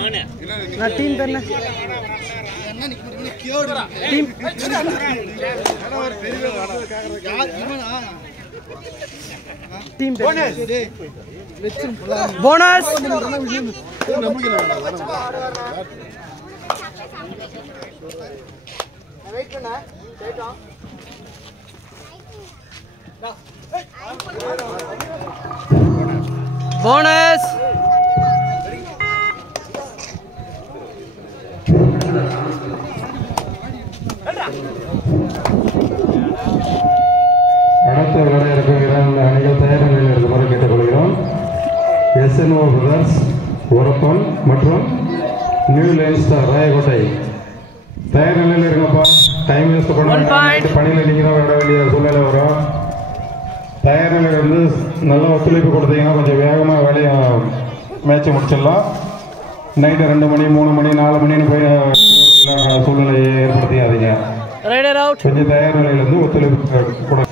நான் டீம் தானே team team bonus wait பண்ணு ரைட் ஆன் போனஸ் அடுத்த வர இருக்கும் 2 அணிகள் தயார் நிலையில் இருக்குமாறு கேட்டுக்கொள்கிறோம். SNO பிரதர்ஸ் உரப்பன் மற்றும் நியூ லைன் ஸ்டார் ராயகோட்டை தயார் நிலையில் இருங்கப்பா. டைம் வேஸ்ட் பண்ண பணியில் நீங்கள் தான் விட வேண்டிய சூழ்நிலை வரும். தயார் நிலையில் இருந்து நல்ல ஒத்துழைப்பு கொடுத்தீங்கன்னா கொஞ்சம் வேகமாக வேலையை மேட்சை முடிச்சிடலாம். நைட்டு 2 மணி 3 மணி 4 மணின்னு போய் சூழ்நிலையை ஏற்படுத்தியாதீங்க. கொஞ்சம் தயார் நிலையில் இருந்து ஒத்துழைப்பு கொடு.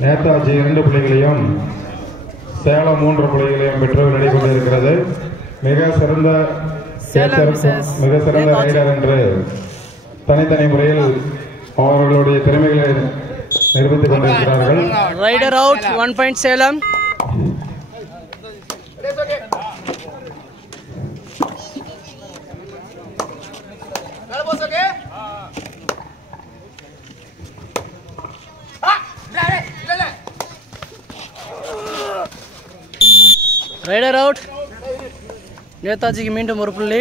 நேதாஜி 2 புள்ளிகளையும் சேலம் 3 புள்ளிகளையும் பெற்று விளையாடி கொண்டிருக்கிறது. மிக சிறந்த ரைடர் என்று தனித்தனி முறையில் அவர்களுடைய திறமைகளை நிரூபித்துக் கொண்டிருக்கிறார்கள். Raider out 1 point Salem. Raider out. நேதாஜிக்கு மீண்டும் ஒரு புள்ளி.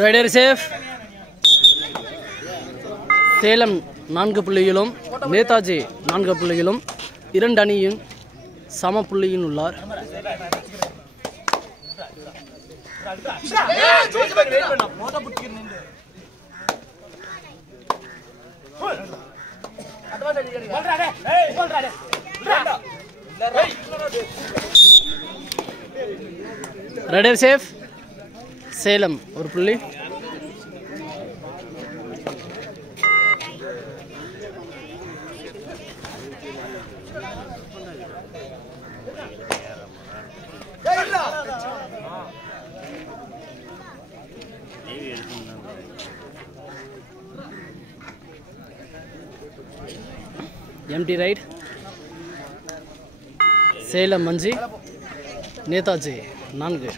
Rider safe. சேலம் 4 புள்ளிகளும் நேதாஜி 4 புள்ளிகளும் 2 அணியும் சம புள்ளியில் உள்ளார். Rider safe. சேலம் ஒரு புள்ளி. Empty raid. Salem 5 Netaji 4.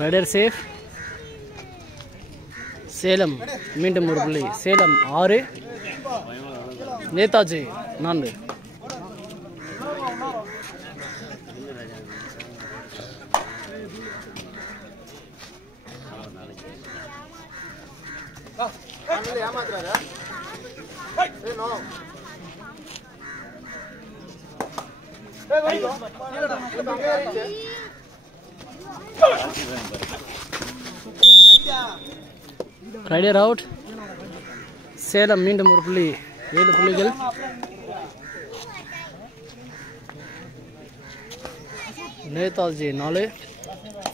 Raider safe. Salem மீண்டும் ஒரு புள்ளி. சேலம் 6 நேதாஜி 4. Raider out. சேலம் மீண்டும் ஒரு புள்ளி. 7 புள்ளிகள். நேதாஜி 4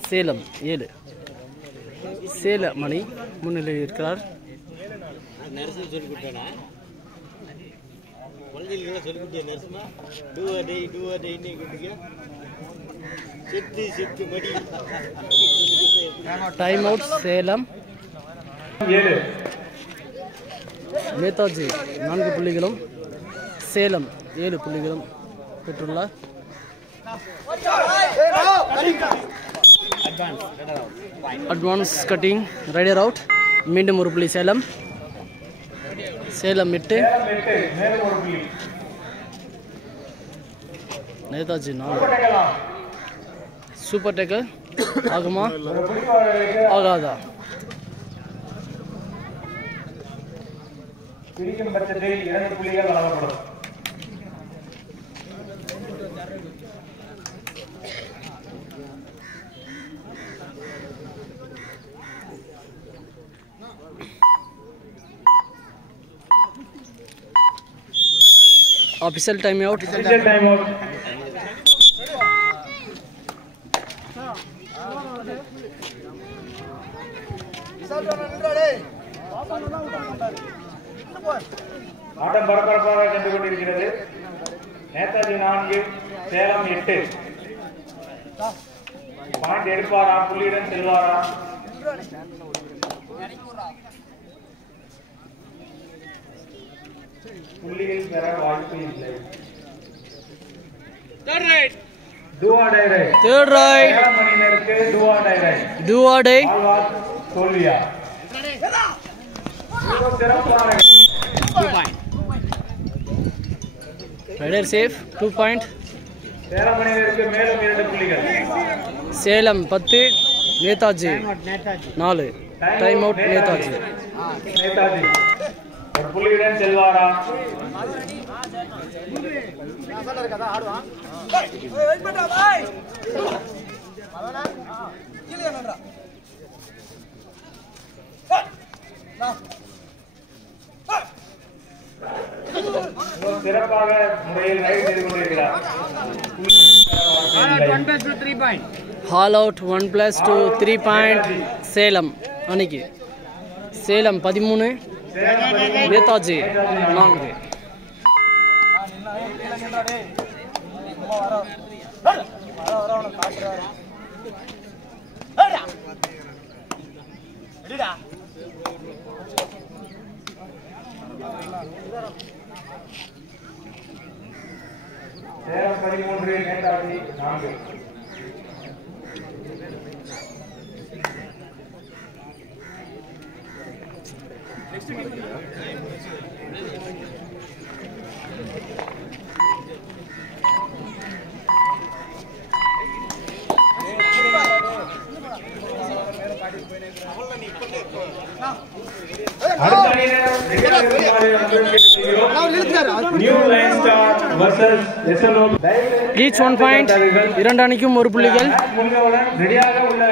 சேலம் 7. சேலம் மணி முன்னிலையில் இருக்கிறார். Time out Salem. 7 நேதாஜி 4 புள்ளிகளும் சேலம் 7 புள்ளிகளும் பெற்றுள்ளார். Advance cutting rider out. மீண்டும் ஒரு புள்ளி சேலம். சேலம் 8 நேதாஜி 4. சூப்பர் டேக்கர் ஆகுமா ஆகாதா? பிடிக்கும் பட்சத்தில் 2 புள்ளிகள் வழங்கப்படும். Official timeout. ஆட்டம் பரபரப்பாக சென்று கொண்டிருக்கிறது. நேதாஜி 4 சேலம் 8. பாயிண்ட் எடுப்பாரா? புள்ளியுடன் செல்வாரா? புள்ளிகள் பெற வாய்ப்பு இல்லை. Third right. சேலம் அணியினருக்கு do or die. தோல்வியா? சிறப்பான Rider safe 2 point. சேலம் அணியினருக்கு மேலும் 2 புள்ளிகள். சேலம் 10 நேதாஜி 4. Time out Netaji. ஒரு புள்ளியுடன் செல்வாரா? சிறப்பாக முறையில் ரைட் செய்து கொண்டிருக்கிறார். All out 1+2 3 point சேலம் அணிக்கு. Salem 13 Netaji 4. Salem 13 Netaji 4. New Line Star versus SNO. Each 1 point. 2 அணிக்கும் 1 புள்ளிகள். ரெடியாக உள்ள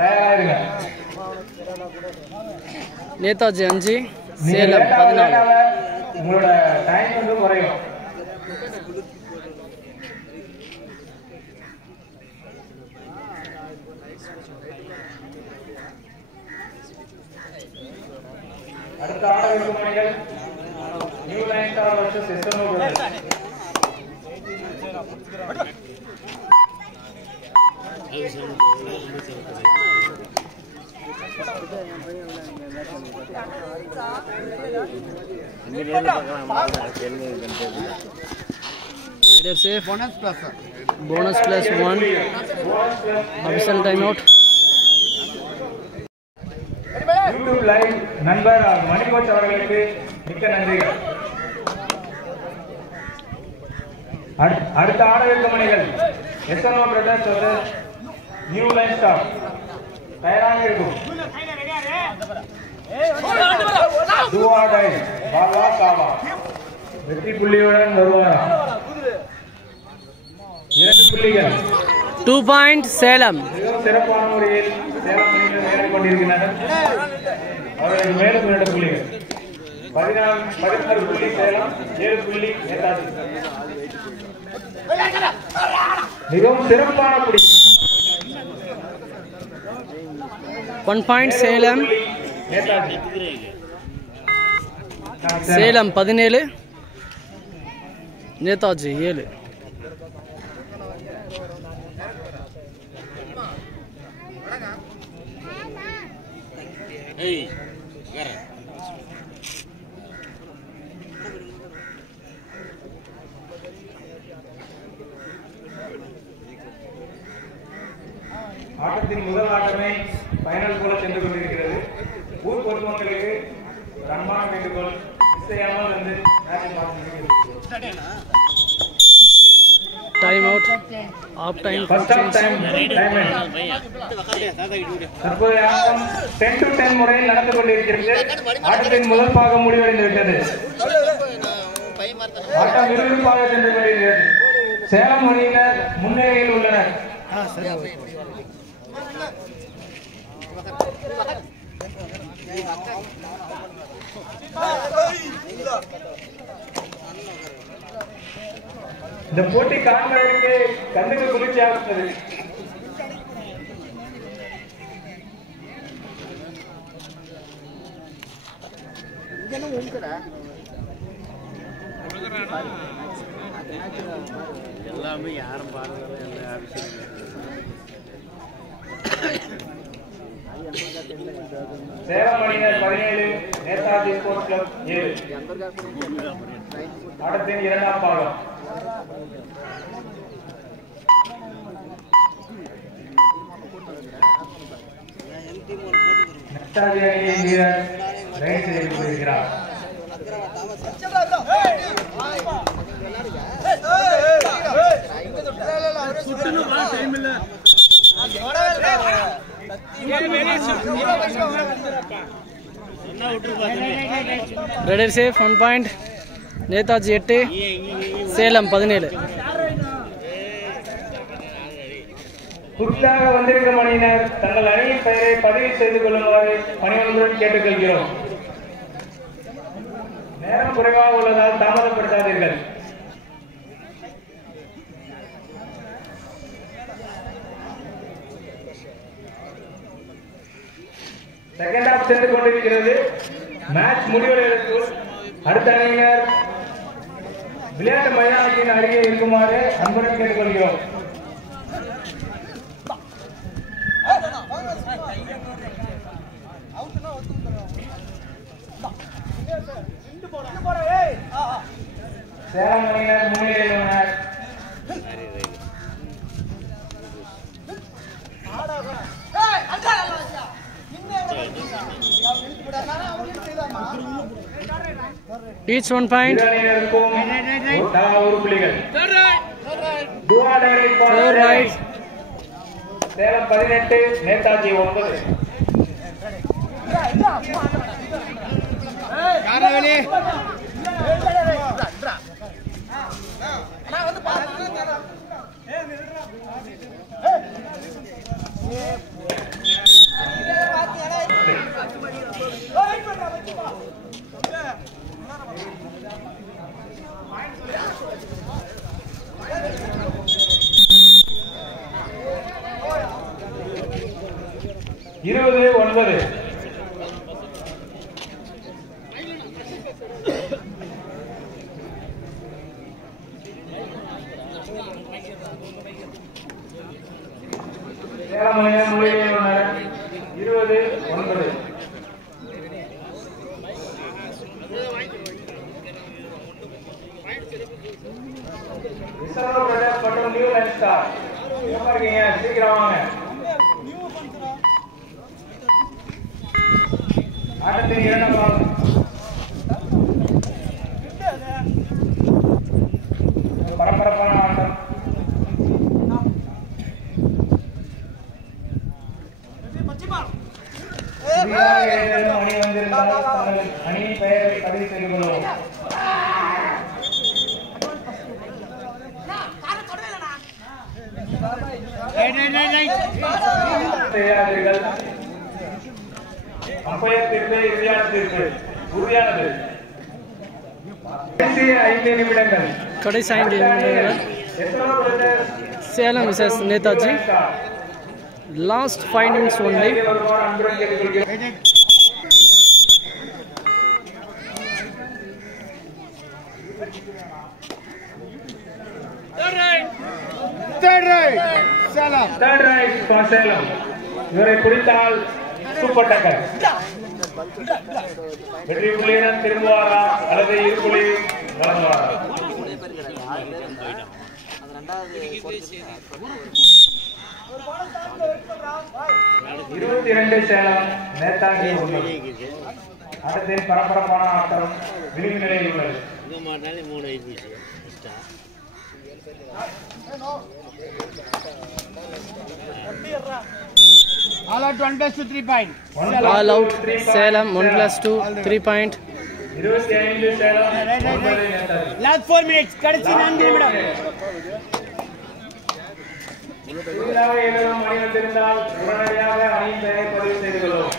தயாராயிருங்க. நேதாஜி 5 சேலம் 14. உங்களோட டைம் வந்து குறையும். அடுத்த ஆடவர் மணிகள் new line star versus SNO brothers. Rider safe. Bonus plus 1. Official timeout. YouTube live நண்பர் மணிகோச் அவர்களுக்கு மிக்க நன்றிகள். அடுத்த ஆடவர் மணிகள் SNO brothers versus new line star தயாராக இருக்கும். Do or die. பாலா காவா வெற்றி புள்ளியுடன் வருவாரா? 2 புள்ளிகள். 2 point சேலம். சிறப்பான முறையில் சேலம் அணியினர் விளையாடிக் கொண்டிருக்கின்றனர். அவர்களுக்கு மேலும் 2 புள்ளிகள். 16 புள்ளி சேலம், 7 புள்ளி நேதாஜி. மிகவும் சிறப்பான புள்ளி. 1 point சேலம். நேதாஜி. சேலம் 17 நேதாஜி 7. ஆட்டத்தின் முதல் ஆட்டமே ஃபைனல் போல சென்று கொண்டிருக்கிறது. ஊர் பொதுமக்களுக்கு அன்பான வேண்டுகோள், இசையாமல் வந்து டைம் அவுட், ஆஃப் டைம். தற்போதைய ஆட்டம் 10-10 முறையில் நடந்து கொண்டிருக்கிறது. ஆட்டத்தின் முதல் பாகம் முடிவடைந்து விட்டது. ஆட்டம் விறுவிறுப்பாக சென்று கொண்டிருக்கிறது. சேலம் அணியினர் முன்னிலையில் உள்ளனர். இந்த போட்டி காண்பதற்கு கண்ணுக்கு குளிர்ச்சியாக இருந்தது. எல்லாமே யாரும் பாடுறது சேலம் அணியினர் 17, நேதாஜி ஸ்போர்ட்ஸ் கிளப் 7. ஆட்டத்தின் இரண்டாம் பாகம். நேதாஜி அணியின் வீரர் ரைட் செய்து கொண்டிருக்கிறார். ரெடர் சேஃப் 1 பாயிண்ட். நேதாஜி 8, சேலம் 17. புதிதாக வந்திருக்கும் அணியினர் தங்கள் அணியின் பெயரை பதிவு செய்து கொள்ளுமாறு பணியாளர்களுடன் கேட்டுக்கொள்கிறோம். நேரம் குறைவாக உள்ளதால் தாமதப்படுத்தாதீர்கள். செகண்ட் ஹாஃப் சென்று கொண்டிருக்கிறது. மேட்ச் முடிவடைவதற்குள் அடுத்த அணியினர் விளையாட்டு மைதானத்தின் அருகே இருக்குமாறு அன்புடன் கேட்டுக்கொள்கிறோம். சேலம் அணியினர் முன்னிலையில் உள்ளனர். Each 1 point. Third right. Salem 18, Netaji 9. இருபது 9. சேலம் அணியினர் முன்னிலையில் உள்ளனர். 20 9. ரிசர்வ் பிரதர்ஸ் மற்றும் நியூ லைன் ஸ்டார் எங்க இருக்கீங்க? சீக்கிரம் வாங்க. ஆட்டத்தின் இரண்டாம் பாகம். பரபரப்பான ஆட்டம். அணி வந்திருந்தால் தங்கள் அணியின் பெயரை பதிவு செய்து கொள்வோம். அம்பையர் தீர்ப்பு இறுதியான தீர்ப்பு உறுதியானது. 5 நிமிடங்கள். கடைசி 5 நிமிடங்கள். Salem vs Netaji. Last 5 minutes only. Third right for Salem. இவரை பிடித்தால் சூப்பர் டக்கர். வெற்றி புள்ளியுடன் திரும்புவாரா அல்லது இரு புள்ளி வழங்குவாரா? 22 சேலம் நேதாஜி. அடுத்த பரபரப்பான ஆட்டம் விளிம்பு நிலையில் உள்ளது. All out 1+2 3 point. All out Salem 1+2 3 point. 25 Salem 9 Netaji. Last 4 minutes. கடைசி 4 நிமிடம். புதிதாக ஏதேனும் அணி வந்திருந்தால் உடனடியாக அணியின் பெயரை பதிவு செய்து கொள்ளும்.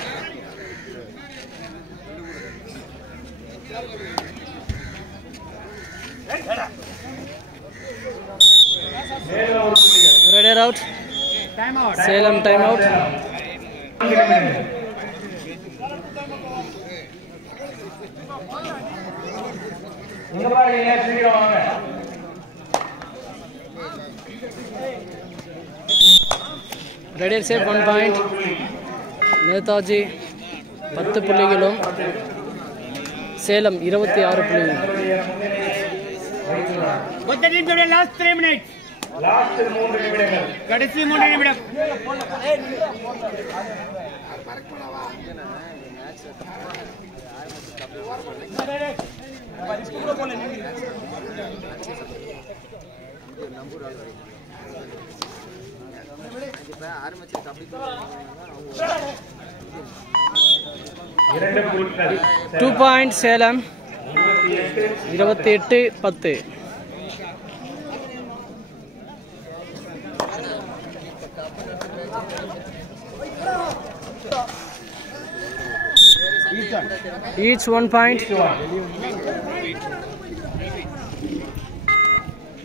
மேலும் ஒரு புள்ளிகள். Red out. Time out. Salem time out. இங்க பாருங்க, சீக்கிரம் வாங்க. Red save 1 point. நேதாஜி 10 புள்ளிகளும் சேலம் 26 புள்ளிகளும். Both the teams have last 3 minutes. Last 3 நிமிடங்கள். கடைசி 3 நிமிடம். இரண்டு புள்ளிகள். 2 point Salem 28-10. Each 1 point.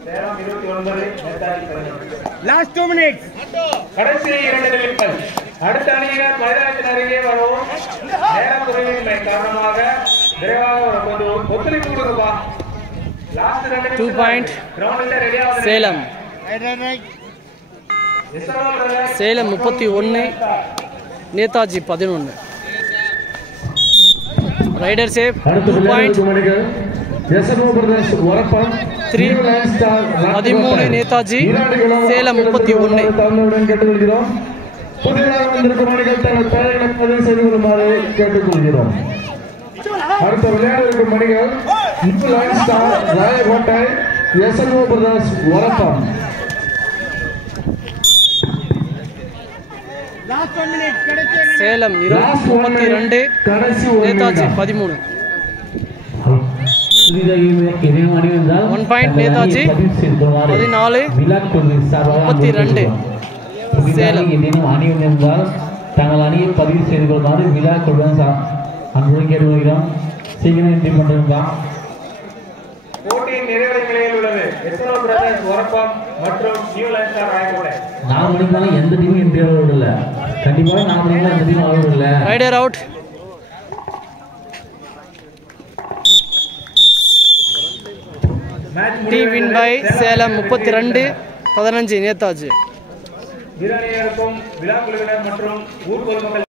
Salem 29 Netaji 18. Last 2 minutes. கடைசி 2 நிமிடங்கள். அடுத்த அணியினர் மைதானத்தின் அருகே வரவும். நேரம் குறைவின்மை காரணமாக விரைவாக கொஞ்சம் ஒத்துழைப்பு கொடுப்பா. லாஸ்ட் 2 2 point கிரவுண்ட்ல ரெடியா வந்து Salem. Right. Salem 31 Netaji 11. Raider save 2 point 13 Netaji Salem 31. புதிதாக வந்திருக்கும் அணிகள் தங்கள் பெயர்களை பதிவு செய்து கொள்ளுமாறு கேட்டுக்கொள்கிறோம். அடுத்த விளையாட இருக்கும் அணிகள் new line star Rayakottai, SNO brothers Orappam. Last 1 minute. கடைசி சேலம் 32 நேதாஜி 13. 1 point நேதாஜி 14 32 சேலம். அணி இருந்தால் தங்கள் அணியை பதிவு செய்து கொள்ளுமாறு விழா குழுவுடன் அன்புடன் கேட்டுக்கொள்கிறோம். சீக்கிரம் என்ட்ரி பண்ணிருந்தோம். போட்டியின் நிறைவடை நிலையில் உள்ளது. எஸ்என்ஓ பிரதர்ஸ் ஒரப்பம் மற்றும் நியூ லைன் ஸ்டார் ராயகோட்டை. 4 மணிக்கு மேலே எந்த டீமும் என்ட்ரி ஆக இல்லை. கண்டிப்பாக 4 மணிக்கு மேலே எந்த டீமும் ஆக இல்லை. Raider out. The win by Salem 32-15 Netaji. வீரர்களுக்கும் விழா குழுவினர் மற்றும் ஊர் பொதுமக்கள்